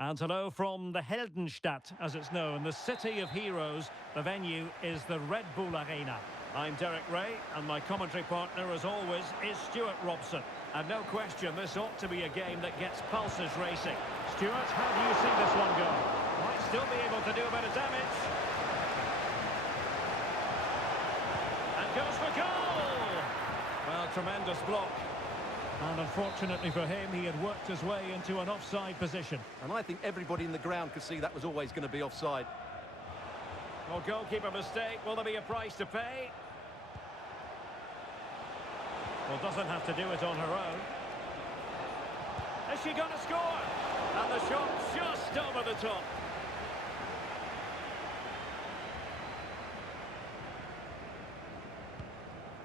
And hello from the Heldenstadt, as it's known, the city of heroes. The venue is the Red Bull Arena. I'm Derek Ray, and my commentary partner, as always, is Stuart Robson. And no question, this ought to be a game that gets pulses racing. Stuart, how do you see this one go? Might still be able to do a bit of damage. And goes for goal! Well, tremendous block. And unfortunately for him, he had worked his way into an offside position. And I think everybody in the ground could see that was always going to be offside. Well, goalkeeper mistake. Will there be a price to pay? Well, doesn't have to do it on her own. Is she going to score? And the shot just over the top.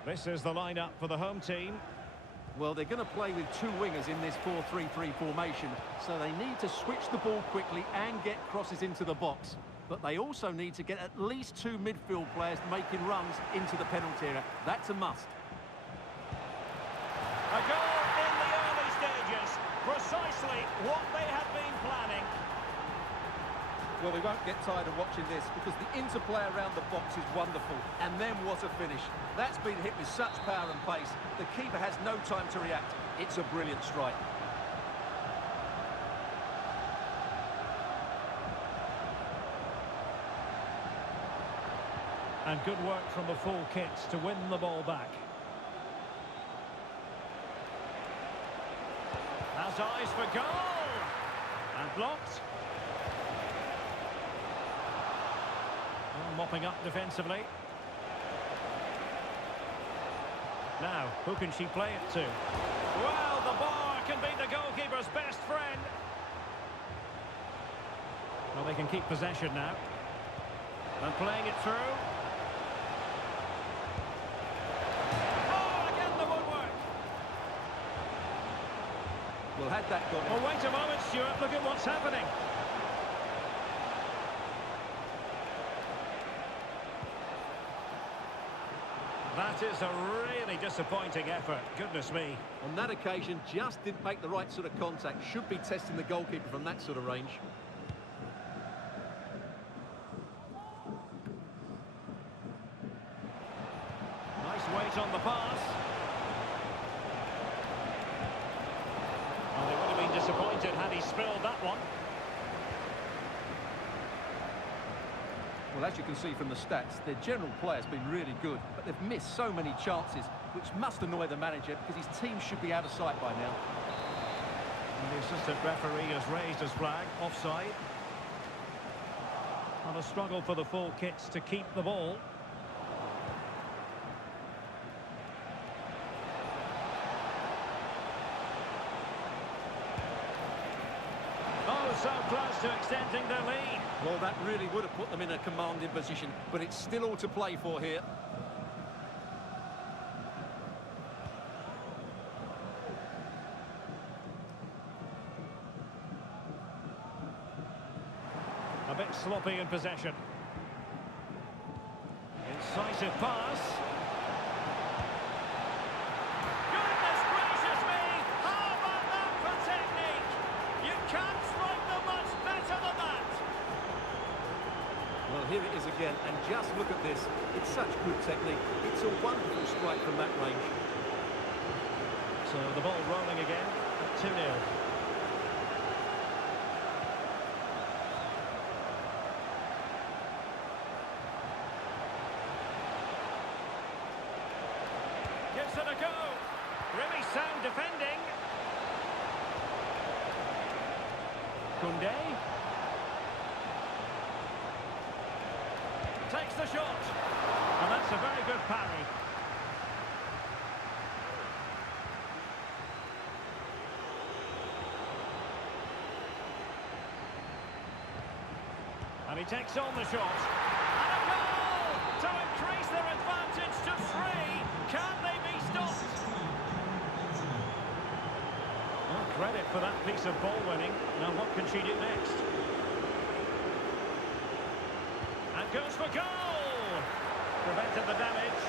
This is the lineup for the home team. Well, they're going to play with two wingers in this 4-3-3 formation, so they need to switch the ball quickly and get crosses into the box. But they also need to get at least two midfield players making runs into the penalty area. That's a must. A goal in the early stages. Precisely what they had been planning. Well, we won't get tired of watching this because the interplay around the box is wonderful. And then what a finish. That's been hit with such power and pace. The keeper has no time to react. It's a brilliant strike. And good work from the full kit to win the ball back. Has eyes for goal! And blocked. Mopping up defensively. Now, who can she play it to? Well, the bar can be the goalkeeper's best friend. Well, they can keep possession now. And playing it through. Oh, again the woodwork. Well, had that gone in. Well, wait a moment, Stuart. Look at what's happening. That is a really disappointing effort. Goodness me. On that occasion, just didn't make the right sort of contact. Should be testing the goalkeeper from that sort of range. Nice weight on the pass. Well, they would have been disappointed had he spilled that one. Well, as you can see from the stats, their general play has been really good, but they've missed so many chances, which must annoy the manager because his team should be out of sight by now. And the assistant referee has raised his flag, offside. And a struggle for the full kits to keep the ball. Oh, so close to extending their lead. Well, that really would have put them in a commanding position, but it's still all to play for here. A bit sloppy in possession. Incisive pass. Goodness gracious me! How about that for technique? You can't strike them much better than that. Well, here it is again, and just look at this. It's such good technique. It's a wonderful strike from that range. So the ball rolling again at 2-0. Gives it a go. Really sound defending. Koundé. Takes the shot. And that's a very good parry. And he takes on the shot. And a goal to increase their advantage to 3. Can they be stopped? Well, credit for that piece of ball winning. Now what can she do next? And goes for goal! Prevented the damage.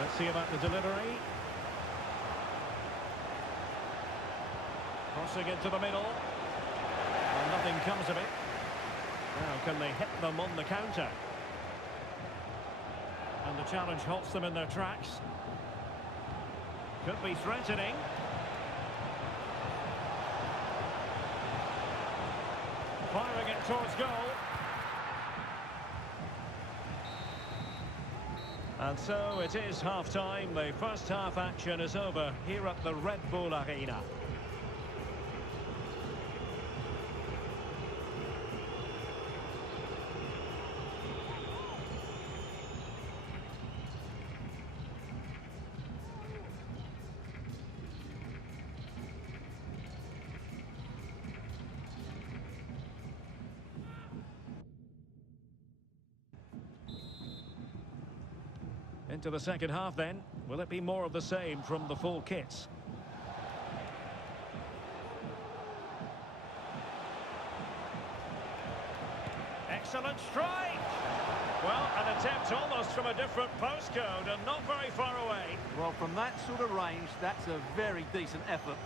Let's see about the delivery. Crossing into the middle. And nothing comes of it. Now can they hit them on the counter? And the challenge halts them in their tracks. Could be threatening. Firing it towards goal. And so it is half-time. The first half action is over here at the Red Bull Arena. Into the second half then. Will it be more of the same from the full kits? Excellent strike! Well, an attempt almost from a different postcode and not very far away. Well, from that sort of range, that's a very decent effort.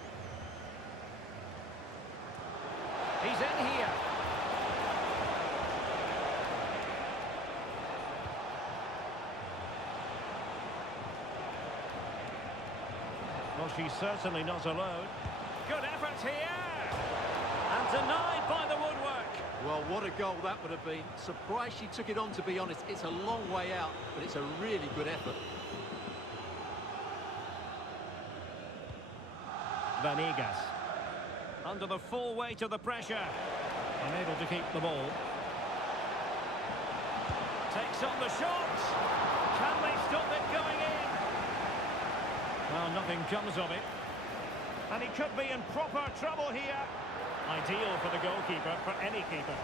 He's in here. Well, she's certainly not alone. Good effort here! And denied by the woodwork. Well, what a goal that would have been. Surprised she took it on, to be honest. It's a long way out, but it's a really good effort. Vanegas. Under the full weight of the pressure. Unable to keep the ball. Takes on the shot. Can they stop it going in? Well, nothing comes of it. And he could be in proper trouble here. Ideal for the goalkeeper, for any keeper.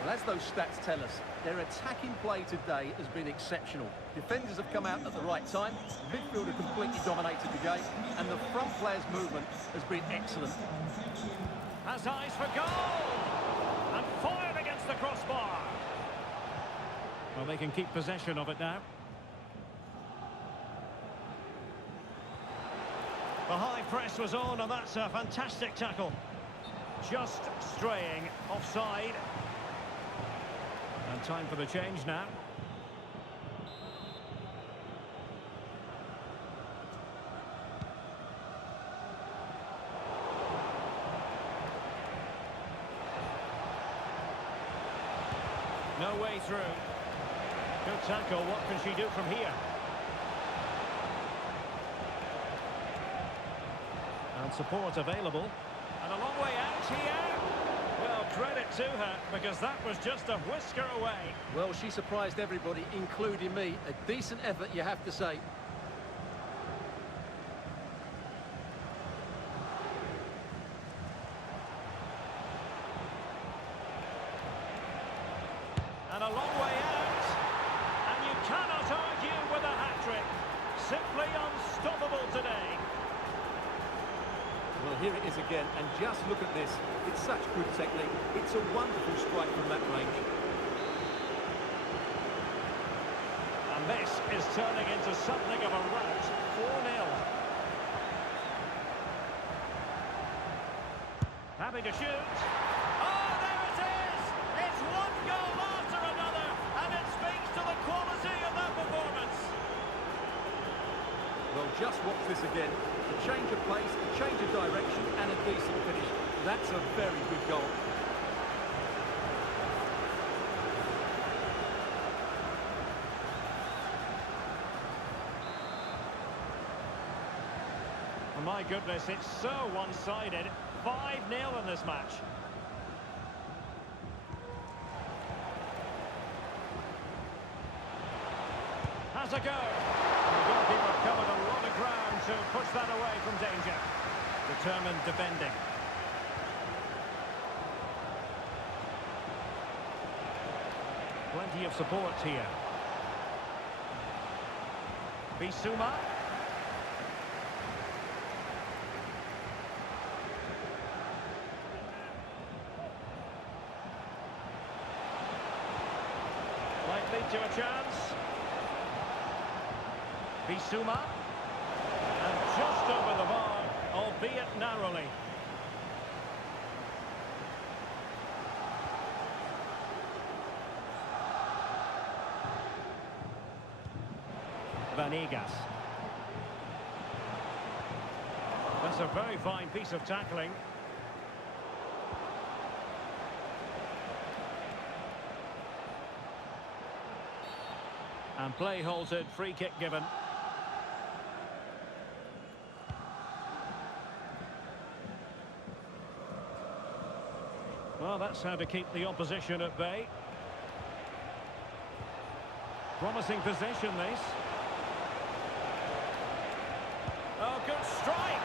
Well, as those stats tell us, their attacking play today has been exceptional. Defenders have come out at the right time, midfield have completely dominated the game, and the front players' movement has been excellent. Has eyes for goal! And fired against the crossbar. Well, they can keep possession of it now. The high press was on, and that's a fantastic tackle. Just straying offside. And time for the change now. No way through. Good tackle. What can she do from here? And support available. And a long way out here. Well, credit to her, because that was just a whisker away. Well, she surprised everybody, including me. A decent effort, you have to say. And a long way out. And you cannot argue with a hat-trick. Simply unstoppable today. Well, here it is again, and just look at this. It's such good technique. It's a wonderful strike from that range. And this is turning into something of a rout. 4-0. Happy to shoot. Oh, there it is! It's one goal after another, and it speaks to the quality of that performance. Well, just watch this again. A change of pace, a change of direction, and a decent finish. That's a very good goal. Oh, my goodness, it's so one-sided. 5-0 in this match. Has a go. The goalkeeper covered a lot of ground to push that away from danger. Determined defending. Plenty of support here. Bissouma. Might lead to a chance. Bissouma. And just over the bar, albeit Vanegas. That's a very fine piece of tackling. And play halted, free kick given. Well, that's how to keep the opposition at bay. Promising possession, this. Oh, good strike!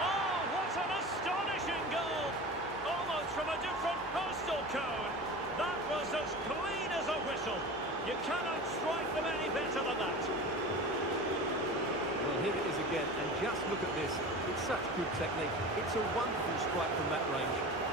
Oh, what an astonishing goal! Almost from a different postal code. That was as clean as a whistle. You cannot strike them any better than that. Well, here it is again, and just look at this. It's such good technique. It's a wonderful strike from that range.